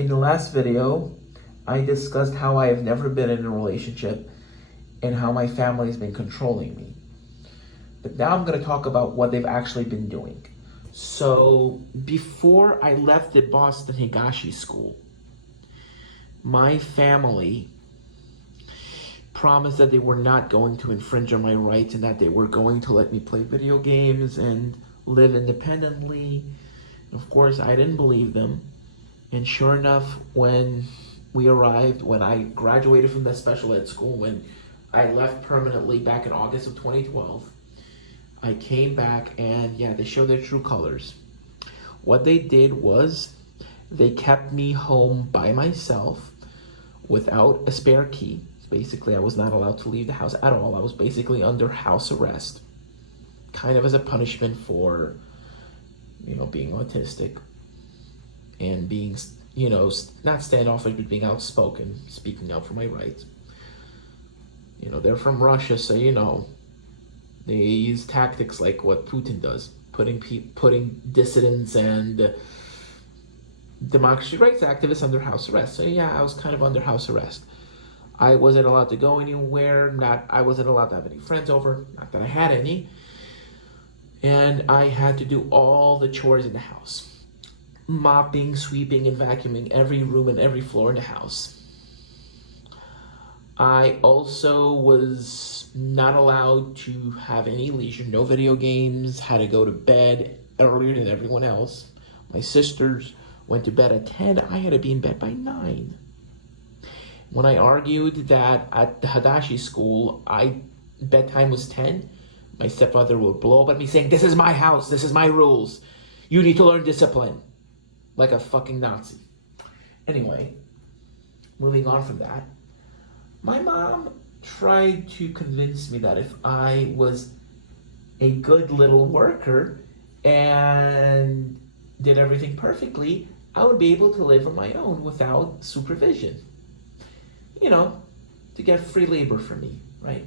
In the last video, I discussed how I have never been in a relationship and how my family has been controlling me. But now I'm going to talk about what they've actually been doing. So, before I left the Boston Higashi school, my family promised that they were not going to infringe on my rights and that they were going to let me play video games and live independently. Of course, I didn't believe them. And sure enough, when I graduated from the special ed school, when I left permanently back in August of 2012, I came back and yeah, they showed their true colors. What they did was they kept me home by myself without a spare key. Basically, I was not allowed to leave the house at all. I was basically under house arrest, kind of as a punishment for, being autistic and being, not standoffish, but being outspoken, speaking out for my rights. They're from Russia, so, they use tactics like what Putin does, putting dissidents and democracy rights activists under house arrest. So yeah, I was kind of under house arrest. I wasn't allowed to go anywhere. I wasn't allowed to have any friends over. Not that I had any. And I had to do all the chores in the house. Mopping, sweeping, and vacuuming every room and every floor in the house. I also was not allowed to have any leisure, no video games, had to go to bed earlier than everyone else. My sisters went to bed at 10. I had to be in bed by 9. When I argued that at the Higashi school, bedtime was 10, my stepfather would blow up at me saying, "This is my house, this is my rules. You need to learn discipline." Like a fucking Nazi. Anyway, moving on from that, my mom tried to convince me that if I was a good little worker and did everything perfectly, I would be able to live on my own without supervision. To get free labor for me, right?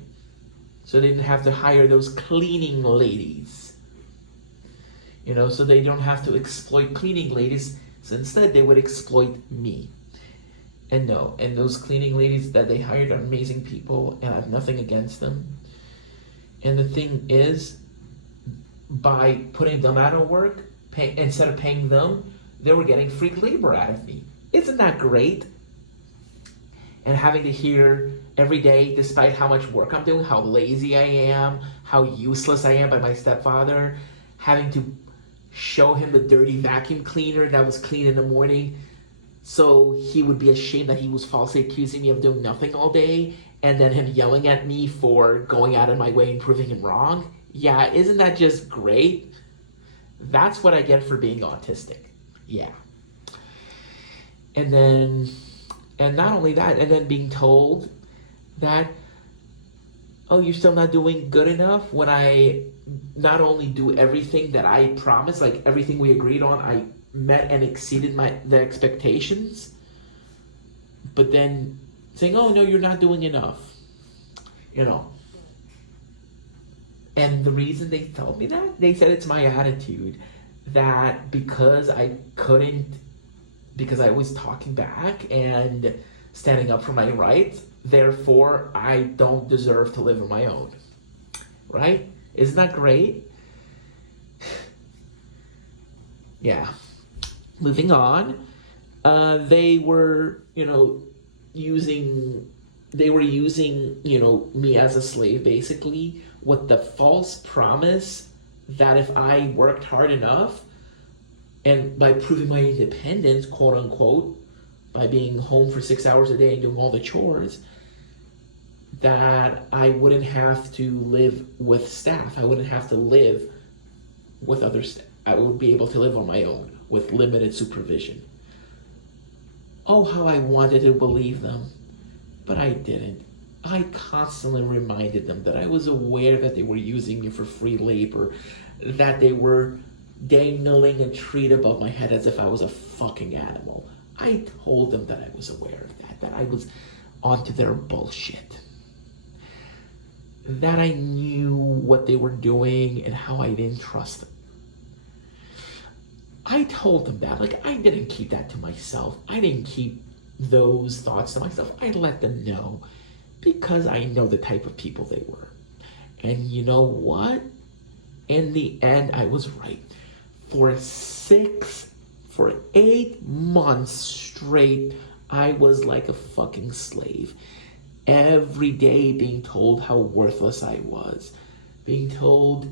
So they didn't have to hire those cleaning ladies. So they don't have to exploit cleaning ladies. So instead, they would exploit me. And those cleaning ladies that they hired are amazing people, and I have nothing against them. And the thing is, by putting them out of work, instead of paying them, they were getting free labor out of me. Isn't that great? And having to hear every day, despite how much work I'm doing, how lazy I am, how useless I am by my stepfather, having to show him the dirty vacuum cleaner that was clean in the morning so he would be ashamed that he was falsely accusing me of doing nothing all day, and then him yelling at me for going out of my way and proving him wrong. Yeah, isn't that just great? That's what I get for being autistic. Yeah. And not only that, and then being told that, "Oh, you're still not doing good enough," when I not only do everything that I promised, like everything we agreed on, I met and exceeded the expectations, but then saying, "Oh, no, you're not doing enough." And the reason they told me that, they said it's my attitude, that because I was talking back and standing up for my rights, therefore I don't deserve to live on my own. Right? Isn't that great? Yeah. Moving on, they were using me as a slave, basically, with the false promise that if I worked hard enough, and by proving my independence, quote unquote, by being home for 6 hours a day and doing all the chores, that I wouldn't have to live with staff. I wouldn't have to live with other staff. I would be able to live on my own with limited supervision. Oh, how I wanted to believe them, but I didn't. I constantly reminded them that I was aware that they were using me for free labor, that they were dangling a treat above my head as if I was a fucking animal. I told them that I was aware of that I was onto their bullshit. That I knew what they were doing and how I didn't trust them. I told them that. Like, I didn't keep that to myself. I didn't keep those thoughts to myself. I let them know because I know the type of people they were. And you know what? In the end, I was right. For 8 months straight, I was like a fucking slave. Every day being told how worthless I was, being told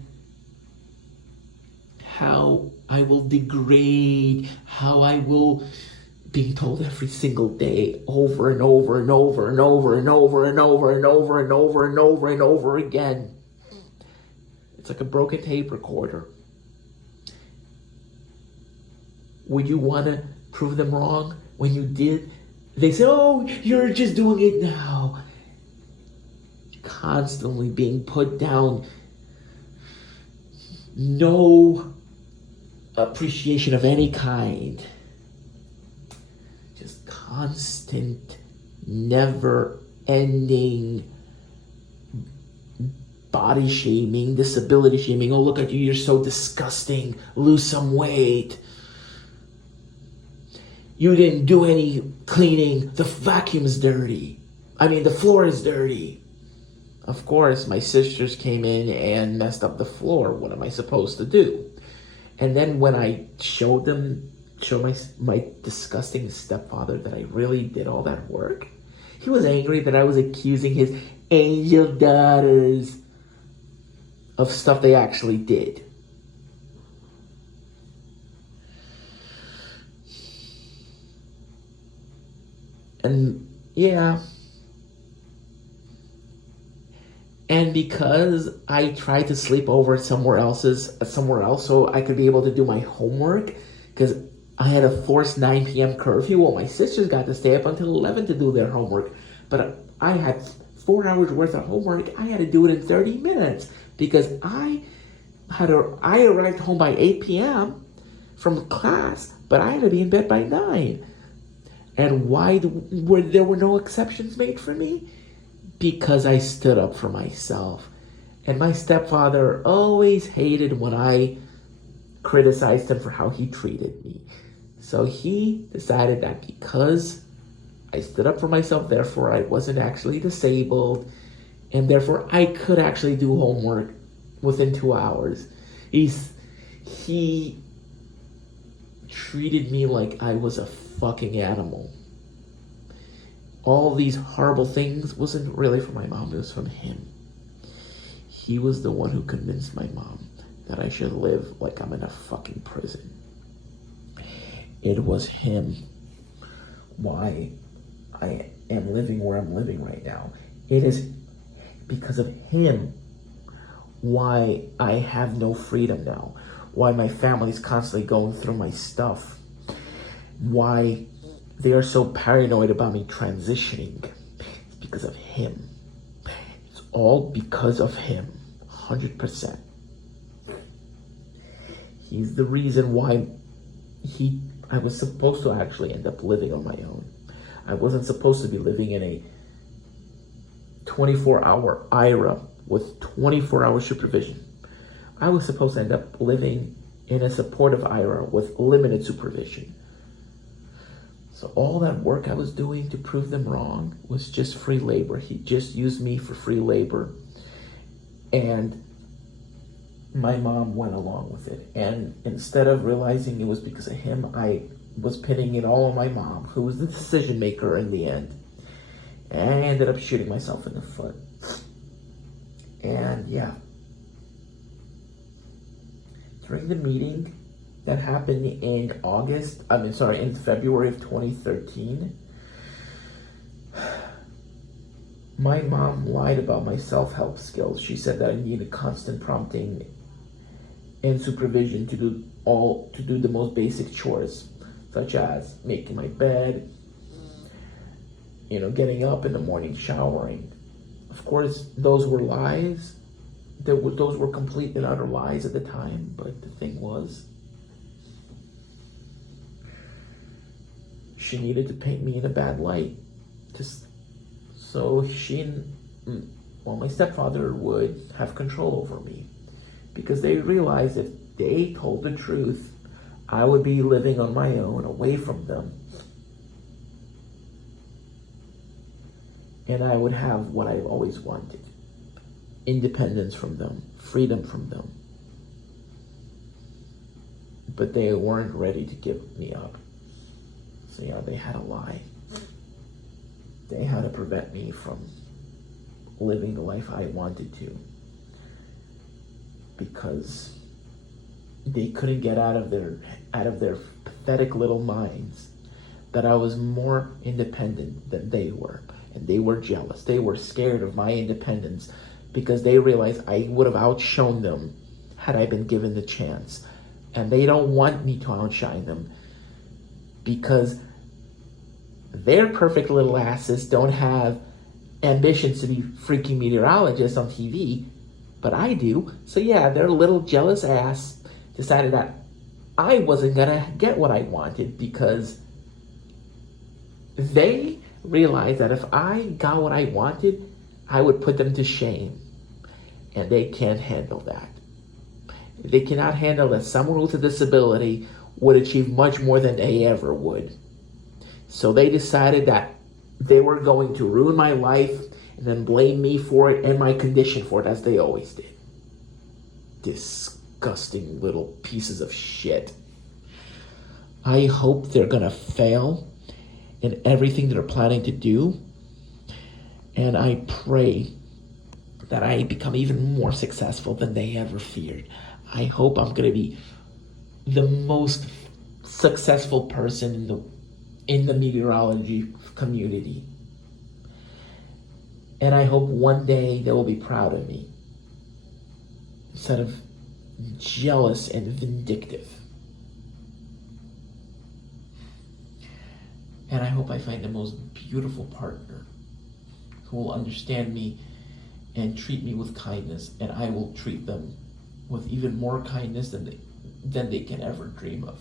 how I will degrade, how I will, being told every single day over and over and over and over and over and over and over and over and over and over again. It's like a broken tape recorder. Would you want to prove them wrong when you did? They say, oh, you're just doing it now. Constantly being put down. No appreciation of any kind. Just constant, never-ending body shaming, disability shaming. Oh, look at you, you're so disgusting. Lose some weight. You didn't do any cleaning. The vacuum's dirty. The floor is dirty. Of course, my sisters came in and messed up the floor. What am I supposed to do? And then when I showed my disgusting stepfather that I really did all that work, he was angry that I was accusing his angel daughters of stuff they actually did. And yeah. And because I tried to sleep over somewhere else so I could be able to do my homework, because I had a forced 9 p.m. curfew. Well, my sisters got to stay up until 11 to do their homework. But I had 4 hours worth of homework. I had to do it in 30 minutes because I arrived home by 8 p.m. from class, but I had to be in bed by 9. And why there were no exceptions made for me? Because I stood up for myself. And my stepfather always hated when I criticized him for how he treated me. So he decided that because I stood up for myself, therefore I wasn't actually disabled, and therefore I could actually do homework within 2 hours. He treated me like I was a fucking animal. All these horrible things wasn't really from my mom, it was from him. He was the one who convinced my mom that I should live like I'm in a fucking prison. It was him why I am living where I'm living right now. It is because of him why I have no freedom now. Why my family's constantly going through my stuff. Why they are so paranoid about me transitioning. It's because of him. It's all because of him. 100%. He's the reason why I was supposed to actually end up living on my own. I wasn't supposed to be living in a 24-hour IRA with 24-hour supervision. I was supposed to end up living in a supportive IRA with limited supervision. So all that work I was doing to prove them wrong was just free labor. He just used me for free labor. And my mom went along with it. And instead of realizing it was because of him, I was pinning it all on my mom, who was the decision maker in the end. And I ended up shooting myself in the foot. And yeah. During the meeting that happened in February of 2013, my mom lied about my self-help skills. She said that I needed constant prompting and supervision to do the most basic chores, such as making my bed, getting up in the morning, showering. Of course, those were lies. Those were complete and utter lies at the time, but the thing was, she needed to paint me in a bad light, so my stepfather would have control over me, because they realized if they told the truth, I would be living on my own, away from them. And I would have what I've always wanted. Independence from them, freedom from them. But they weren't ready to give me up. So yeah, they had to lie. They had to prevent me from living the life I wanted to. Because they couldn't get out of their pathetic little minds that I was more independent than they were. And they were jealous. They were scared of my independence because they realized I would have outshone them had I been given the chance. And they don't want me to outshine them because their perfect little asses don't have ambitions to be freaking meteorologists on TV, but I do. So yeah, their little jealous ass decided that I wasn't gonna get what I wanted because they realized that if I got what I wanted, I would put them to shame. And they can't handle that. They cannot handle that someone with a disability would achieve much more than they ever would. So they decided that they were going to ruin my life and then blame me for it and my condition for it, as they always did. Disgusting little pieces of shit. I hope they're gonna fail in everything they're planning to do. And I pray that I become even more successful than they ever feared. I hope I'm gonna be the most successful person in the meteorology community. And I hope one day they will be proud of me instead of jealous and vindictive. And I hope I find the most beautiful partner who will understand me and treat me with kindness, and I will treat them with even more kindness than they can ever dream of.